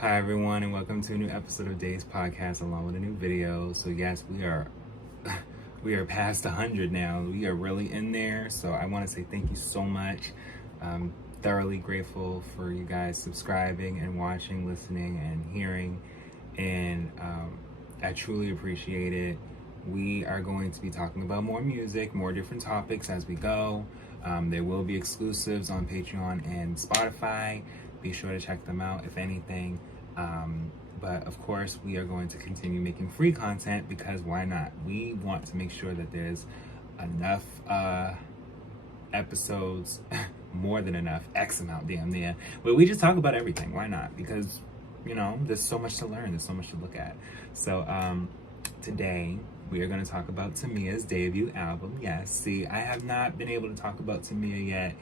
Hi everyone, and welcome to a new episode of Days Podcast along with a new video. So yes, we are we are past 100 now. We are really in there. So I want to say thank you so much. I'm thoroughly grateful for you guys subscribing and watching, listening, and hearing, and I truly appreciate it. We are going to be talking about more music, more different topics as we go. There will be exclusives on Patreon and Spotify. Be sure to check them out if anything. But of course, we are going to continue making free content because why not? We want to make sure that there's enough episodes, more than enough, X amount damn near. But we just talk about everything. Why not? Because, there's so much to learn. There's so much to look at. So today, we are going to talk about Tamia's debut album. Yes, see, I have not been able to talk about Tamia yet.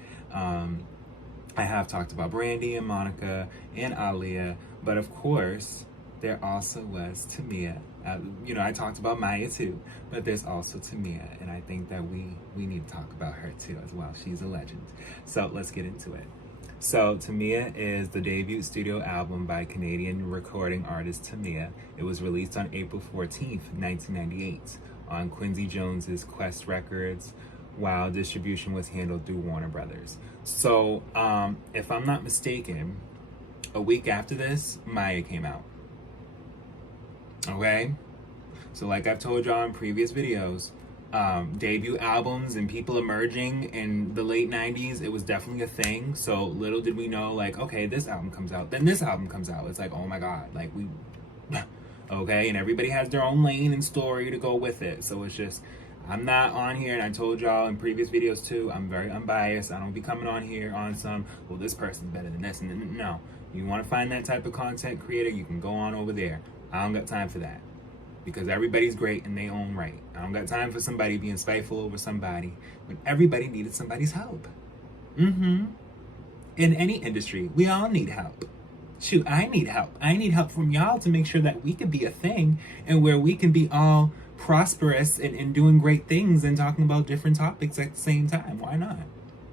I have talked about Brandy and Monica and Aaliyah, but of course, there also was Tamia. I talked about Maya too, but there's also Tamia, and I think that we need to talk about her too as well. She's a legend. So let's get into it. So Tamia is the debut studio album by Canadian recording artist Tamia. It was released on April 14th, 1998 on Quincy Jones's Quest Records, while distribution was handled through Warner Brothers. So, if I'm not mistaken, a week after this, Maya came out. Okay? So like I've told y'all in previous videos, debut albums and people emerging in the late 90s, it was definitely a thing. So little did we know, like, okay, this album comes out, then this album comes out. It's like, oh my God, like okay? And everybody has their own lane and story to go with it. So it's just, I'm not on here, and I told y'all in previous videos too, I'm very unbiased. I don't be coming on here on some, well, this person's better than this. And no, you want to find that type of content creator, you can go on over there. I don't got time for that because everybody's great in their own right. I don't got time for somebody being spiteful over somebody when everybody needed somebody's help. In any industry, we all need help. Shoot, I need help. I need help from y'all to make sure that we can be a thing and where we can be all prosperous and doing great things and talking about different topics at the same time. Why not?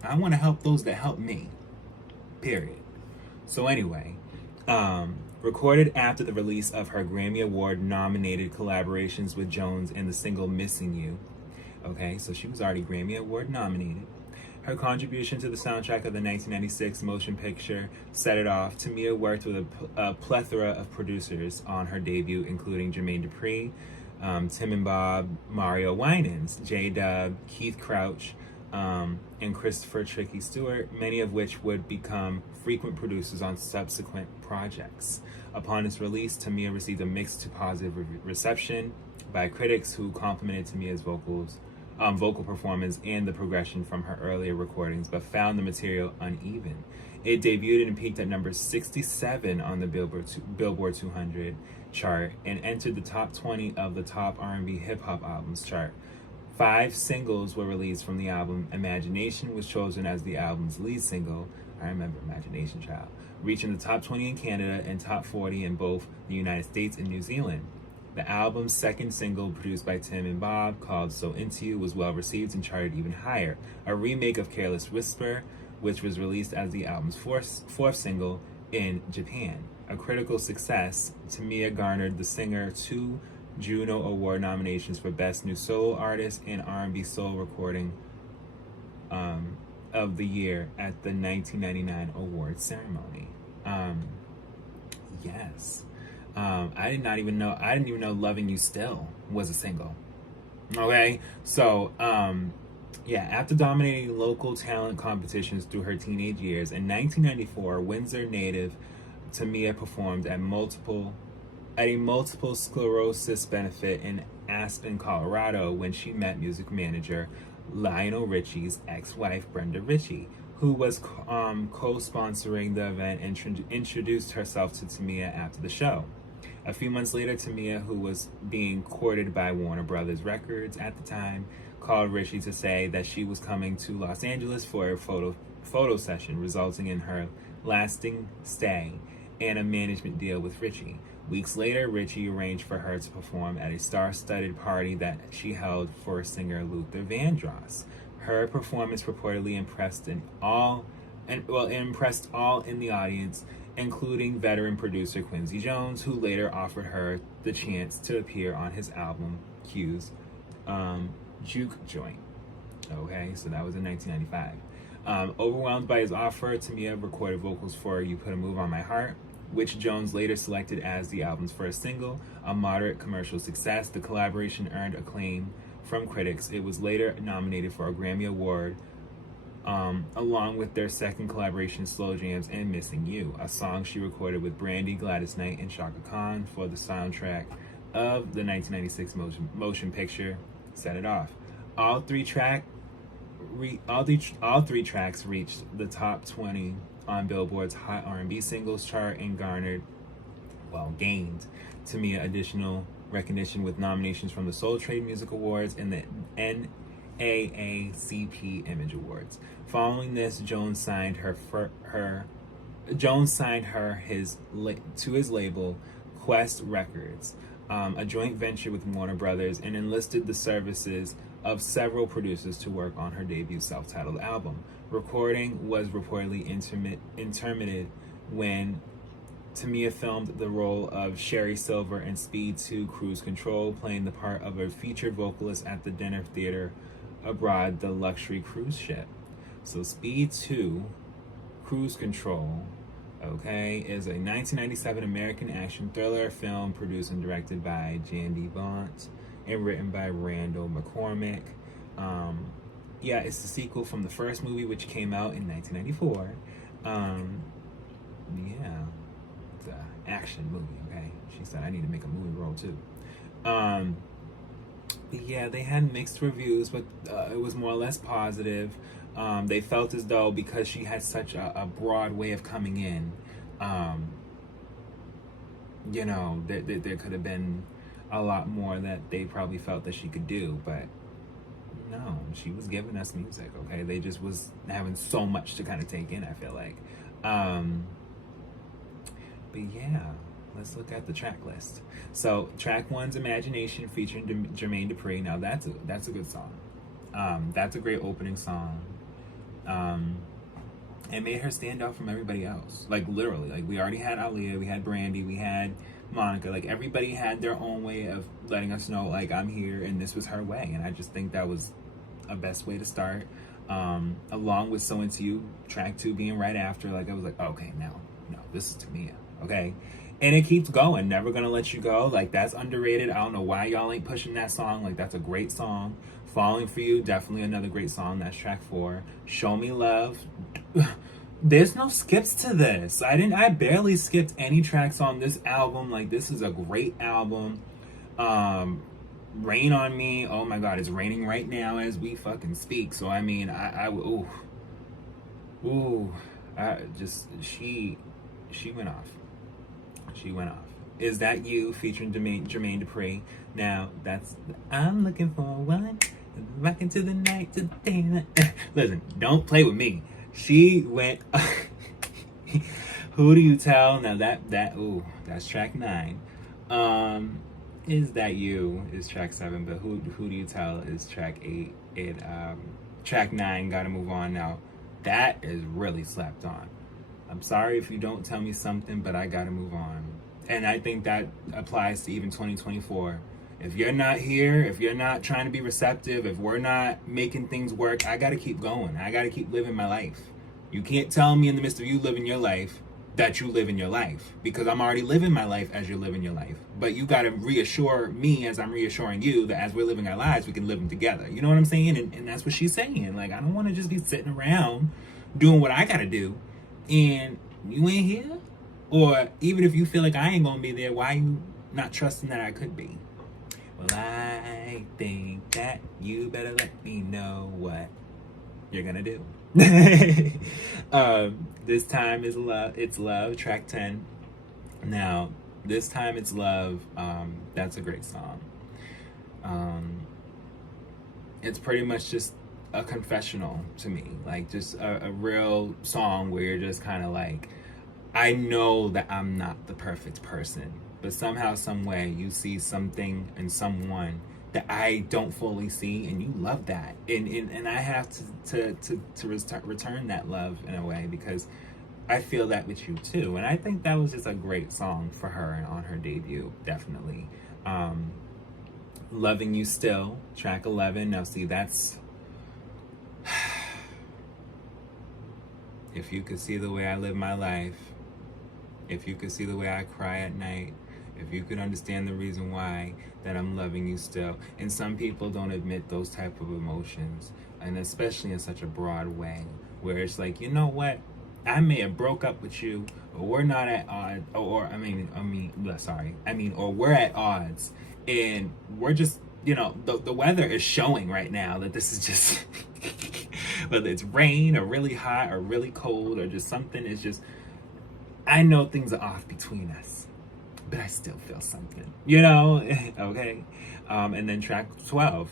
I want to help those that help me. Period. So anyway, recorded after the release of her Grammy Award nominated collaborations with Jones and the single Missing You. Okay, so she was already Grammy Award nominated. Her contribution to the soundtrack of the 1996 motion picture Set It Off. Tamia worked with a plethora of producers on her debut, including Jermaine Dupri, Tim and Bob, Mario Winans, J-Dub, Keith Crouch, and Christopher Tricky Stewart, many of which would become frequent producers on subsequent projects. Upon its release, Tamia received a mixed to positive reception by critics who complimented Tamia's vocal performance and the progression from her earlier recordings, but found the material uneven. It debuted and peaked at number 67 on the Billboard 200 chart and entered the top 20 of the top R&B hip-hop albums chart. 5 singles were released from the album. Imagination was chosen as the album's lead single. I remember Imagination, child. Reaching the top 20 in Canada and top 40 in both the United States and New Zealand. The album's second single, produced by Tim and Bob, called So Into You, was well received and charted even higher. A remake of Careless Whisper, which was released as the album's fourth single in Japan. A critical success, Tamia garnered the singer 2 Juno Award nominations for Best New Solo Artist and R&B Soul Recording of the Year at the 1999 awards ceremony. Yes. I didn't even know Loving You Still was a single. Okay? So, after dominating local talent competitions through her teenage years, in 1994, Windsor native Tamia performed at a multiple sclerosis benefit in Aspen, Colorado, when she met music manager Lionel Richie's ex-wife, Brenda Ritchie, who was co-sponsoring the event and introduced herself to Tamia after the show. A few months later, Tamia, who was being courted by Warner Brothers Records at the time, called Ritchie to say that she was coming to Los Angeles for a photo session, resulting in her lasting stay and a management deal with Ritchie. Weeks later, Ritchie arranged for her to perform at a star-studded party that she held for singer Luther Vandross. Her performance reportedly impressed all in the audience including veteran producer Quincy Jones, who later offered her the chance to appear on his album Q's Juke Joint. Okay, so that was in 1995. Overwhelmed by his offer, Tamia recorded vocals for You Put a Move on My Heart, which Jones later selected as the album's first single. A moderate commercial success, the collaboration earned acclaim from critics. It was later nominated for a Grammy Award, along with their second collaboration, Slow Jams and Missing You, a song she recorded with Brandy, Gladys Knight, and Shaka Khan for the soundtrack of the 1996 motion picture Set It Off. All three tracks reached the top 20 on Billboard's Hot R&B Singles chart and gained Tamia additional recognition with nominations from the Soul Trade Music Awards and the NAACP Image Awards. Following this, Jones signed to his label Quest Records, a joint venture with Warner Brothers, and enlisted the services of several producers to work on her debut self-titled album. Recording was reportedly intermitted when Tamia filmed the role of Sherry Silver in Speed 2 Cruise Control, playing the part of a featured vocalist at the dinner theater aboard the luxury cruise ship. So Speed 2 Cruise Control, okay, is a 1997 American action thriller film produced and directed by Jandy Bont and written by Randall McCormick. It's the sequel from the first movie, which came out in 1994. It's an action movie, okay? She said, I need to make a movie role too. They had mixed reviews, but it was more or less positive. They felt as though because she had such a broad way of coming in, there could have been a lot more that they probably felt that she could do, but no, she was giving us music, okay? They just was having so much to kind of take in, I feel like. Let's look at the track list. So track 1's Imagination featuring Jermaine Dupri. Now that's a good song. That's a great opening song. It made her stand out from everybody else. Like literally, like we already had Aaliyah, we had Brandy, we had Monica. Like everybody had their own way of letting us know, like, I'm here, and this was her way. And I just think that was a best way to start. Along with So Into You, track 2 being right after. Like I was like, okay, no, this is Tamia, okay? And it keeps going. Never Gonna Let You Go. Like that's underrated. I don't know why y'all ain't pushing that song. Like that's a great song. Falling For You, definitely another great song. That's track 4. Show Me Love. There's no skips to this. I barely skipped any tracks on this album. Like this is a great album. Rain on Me. Oh my God, it's raining right now as we fucking speak. So I mean, she went off. She went off. Is That You featuring Jermaine Dupri. Now that's I'm looking for one. Back into the night today. Listen, don't play with me. She went. Who Do You Tell? Now that's track 9. Is That You is track 7, but Who Do You Tell is track 8. Track 9, Gotta Move On. Now that is really slapped on. I'm sorry if you don't tell me something, but I gotta move on. And I think that applies to even 2024. If you're not here, if you're not trying to be receptive, if we're not making things work, I gotta keep going. I gotta keep living my life. You can't tell me in the midst of you living your life that you live in your life, because I'm already living my life as you're living your life. But you gotta reassure me as I'm reassuring you that as we're living our lives, we can live them together. You know what I'm saying? And that's what she's saying. Like, I don't wanna just be sitting around doing what I gotta do and you ain't here. Or even if you feel like I ain't gonna be there, why you not trusting that I could be? Well, I think that you better let me know what you're gonna do. This Time Is Love, It's Love, track 10. Now, This Time It's Love, that's a great song. It's pretty much just a confessional to me, like just a real song where you're just kind of like, I know that I'm not the perfect person, but somehow, some way, you see something in someone that I don't fully see, and you love that, and I have to return that love in a way, because I feel that with you too. And I think that was just a great song for her and on her debut, definitely. Loving You Still, track 11. Now see, that's... If you could see the way I live my life, if you could see the way I cry at night, if you could understand the reason why that I'm loving you still. And some people don't admit those type of emotions, and especially in such a broad way, where it's like, you know what? I may have broke up with you, or we're not at odds, or we're at odds, and we're just, you know, the weather is showing right now that this is just, whether it's rain or really hot or really cold or just something, it's just, I know things are off between us, but I still feel something, you know? Okay. And then track 12,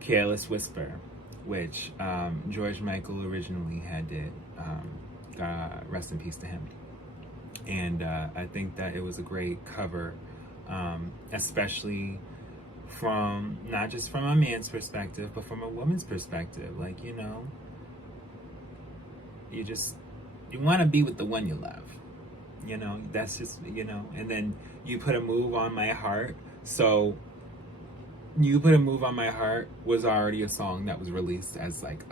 Careless Whisper, which George Michael originally had did. Rest in peace to him. And I think that it was a great cover, especially from, not just from a man's perspective, but from a woman's perspective. Like, you know, you want to be with the one you love. You know, that's just, you know. And then You Put a Move on My Heart. So You Put a Move on My Heart was already a song that was released as like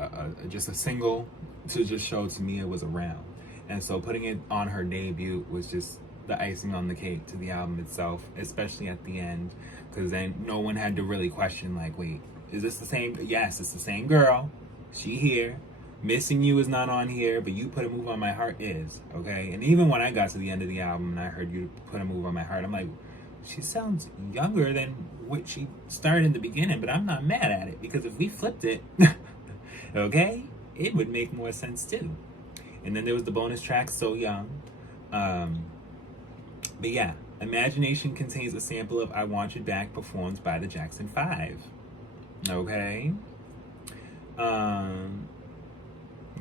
just a single to just show Tamia was around. And so putting it on her debut was just the icing on the cake to the album itself, especially at the end, because then no one had to really question, like, wait, is this the same? Yes, it's the same girl. She here. Missing You is not on here, but You Put a Move on My Heart is, okay? And even when I got to the end of the album and I heard You Put a Move on My Heart, I'm like, she sounds younger than what she started in the beginning, but I'm not mad at it, because if we flipped it, okay, it would make more sense too. And then there was the bonus track, So Young. But yeah, Imagination contains a sample of I Want You Back performed by the Jackson 5. Okay.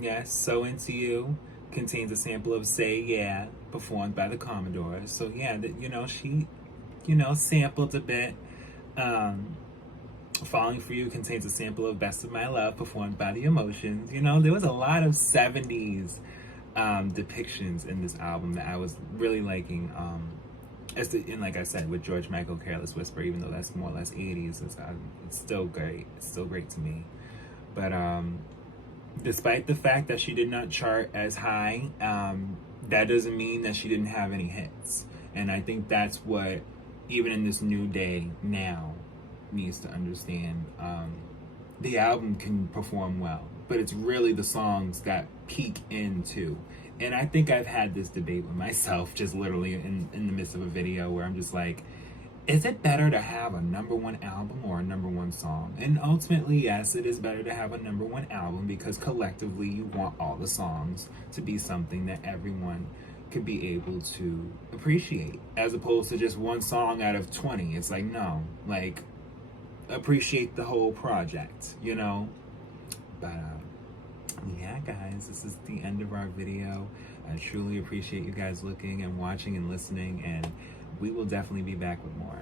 Yes, So Into You contains a sample of Say Yeah performed by the Commodores. So yeah, you know, she, you know, sampled a bit. Falling For You contains a sample of Best of My Love performed by the Emotions. You know, there was a lot of 70s depictions in this album that I was really liking. And like I said, with George Michael, Careless Whisper, even though that's more or less 80s, it's still great. It's still great to me. But despite the fact that she did not chart as high, that doesn't mean that she didn't have any hits. And I think that's what, even in this new day now, needs to understand. The album can perform well, but it's really the songs that peak into. And I think I've had this debate with myself, just literally in the midst of a video, where I'm just like, is it better to have a #1 album or a #1 song? And ultimately, yes, it is better to have a #1 album, because collectively you want all the songs to be something that everyone could be able to appreciate, as opposed to just one song out of 20. It's like, no, like, appreciate the whole project, you know? But yeah, guys, this is the end of our video. I truly appreciate you guys looking and watching and listening, and we will definitely be back with more.